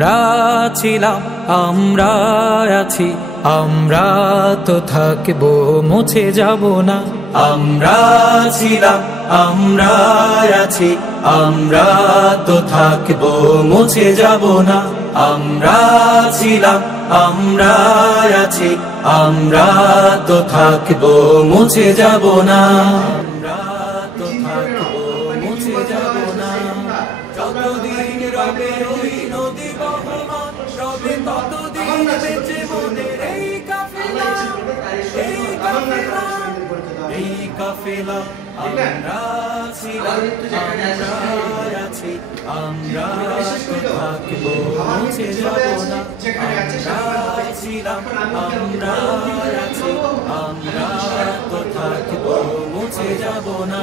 আমরা ছিলাম, আমরা আছি, আমরা তো থাকবো, মুছে যাব না। আমরা ছিলাম, আমরা আছি, আমরা তো থাকবো, মুছে যাব না। আমরা ছিলাম, আমরা আছি, আমরা তো থাকবো, মুছে যাব না। আমরা তো থাকবো, মুছে যাব না। যতদিন রবে ওই নদী বহমান, রবে ততদিন বেঁচে মোদের এই কাফেলা, এই কাফেলা, এই কাফেলা। আমরা ছিলাম, আমরা আছি, আমরা তো থাকবো, মুছে যাব না। আমরা ছিলাম, আমরা আছি, আমরা তো থাকবো, মুছে যাব না।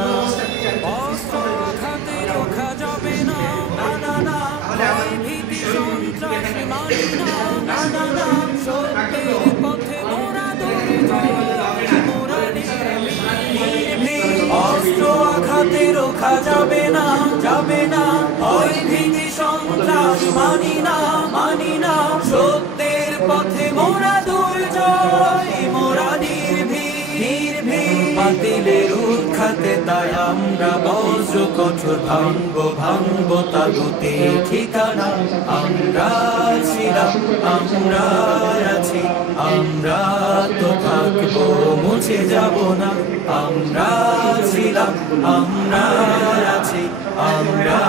অস্ত্র খাতে রোখা যাবে না, না না না, ভয় ভীতি সন্ত্রাস মানি না, না না না, সত্যের পথে মোরা দৌড়ে যাই, মোরা নির্ভীক। অস্ত্র আঘাতে রোখা যাবে না, যাবে না, ভয় ভীতি সন্ত্রাস মানি না, মানি না, সত্যের পথে মোরা দৌড়ে যাই, মোরা নির্ভীক, নির্ভীক। বাতিলের উৎখাতে তাই আমরা বজ্র কঠোর ভাঙবো, ভাঙবো তাগুতে ঠিকানা। আমরা ছিলাম, আমরা আছি, আমরা তো থাকবো, মুছে যাব না। আমরা ছিলাম, আমরা আছি, আমরা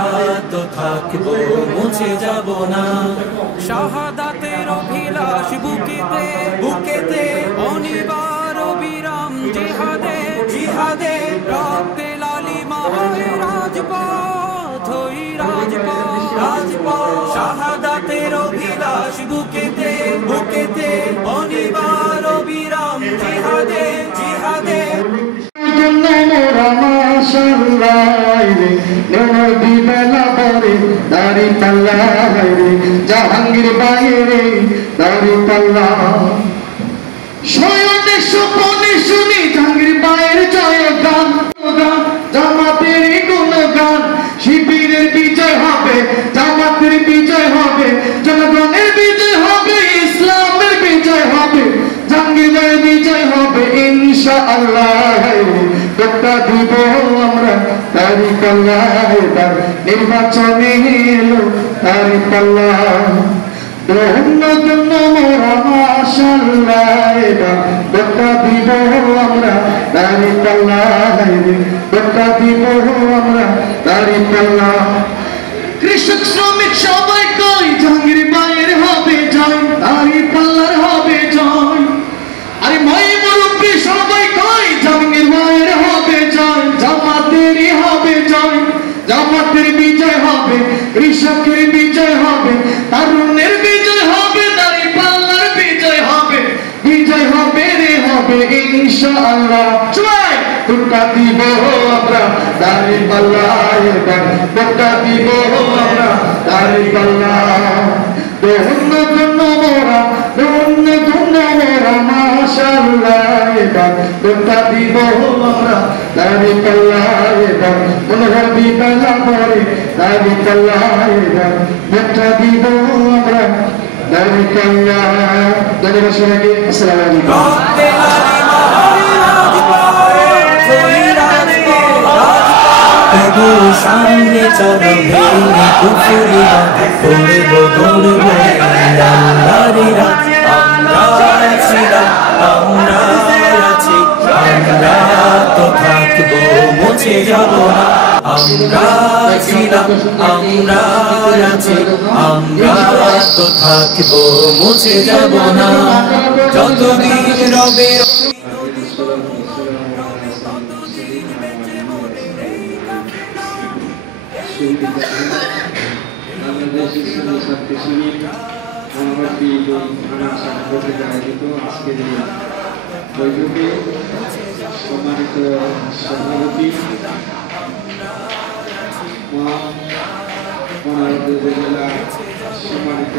তো থাকবো, মুছে যাব না। শাহাদাতের অভিলাষ বুকেতে, বুকেতে, অনিবার অবিরাম জিহাদে, জিহাদে, রক্তে লালিমা হয় রাজপথ, ওই রাজপথ, রাজপথ। শাহাদাতের অভিলাষ বুকেতে, বুকেতে, অনিবার অবিরাম জিহাদে, জিহাদে। জাহাঙ্গীর বাইরে দাড়ি পাল্লা শয়নে সুপনে শুনি জাহাঙ্গীর বাইরে জয় গান, জামাতের গুণগান। শিবিরের বিজয় হবে, জামাতের বিজয় হবে, জনগণের বিজয় হবে, ইসলামের বিজয় হবে, জাহাঙ্গীরের বিজয় হবে ইনশাআল্লাহ। ভোটটা দিব আমরা তারি পাল্লা, এবার নির্বাচনে এলো তারি পাল্লা। ধন্য ধন্য মোরা মাশাআল্লাহ, এবার ভোটটা দিব আমরা তারি পাল্লা, ভোটটা দিব আমরা তারি পাল্লা। কৃষক শ্রমিক সবাই কই জাহাঙ্গীর বাইয়ের হবে জয়, তারি পাল্লার হবে জয়। আরে মাই মুরব্বী সবাই কই জাহাঙ্গীর বাইয়ের হবে জয়, জামাতেরই হবে জয়, জামাতের বিজয় হবে, কৃষকের বিজয় হবে, তরুণের বিজয় হবে, দাড়ি পাল্লার বিজয় হবে, বিজয় হবে রে হবে ইনশাআল্লাহ। সবাই ভোটটা দিব আমরা দাড়ি পাল্লা, এবার ভোটটা দিব আমরা দাড়ি পাল্লা। ধন্য ধন্য মোরা, ধন্য ধন্য মোরা মাশাআল্লাহ, এবার ভোটটা দিব আমরা দাড়ি পাল্লা, এবার মনোহর বিপালা পরে দাড়ি পাল্লা, এবার ভোটটা দিব আমরা দাড়ি পাল্লা। ধন্যবাদ সবাইকে, আসসালামু আলাইকুম। সামনে চলো ভেঙে পুকুরি করবো, গড়বো আল্লাহরই রাত। আমরা ছিলাম, আমরা আছি, আমরা তো থাকবো, মুছে যাব না। আমরা ছিলাম, আমরা আছি, আমরা তো থাকবো, মুছে যাব না। যতদিন রবে বাংলাদেশ ইসলামী ছাত্র শিবির মহানবী থানা শাখাতে আয়োজিত আজকের এই বৈঠকে সম্মানিত সভাপতি মহানগর উপজেলা সম্মানিত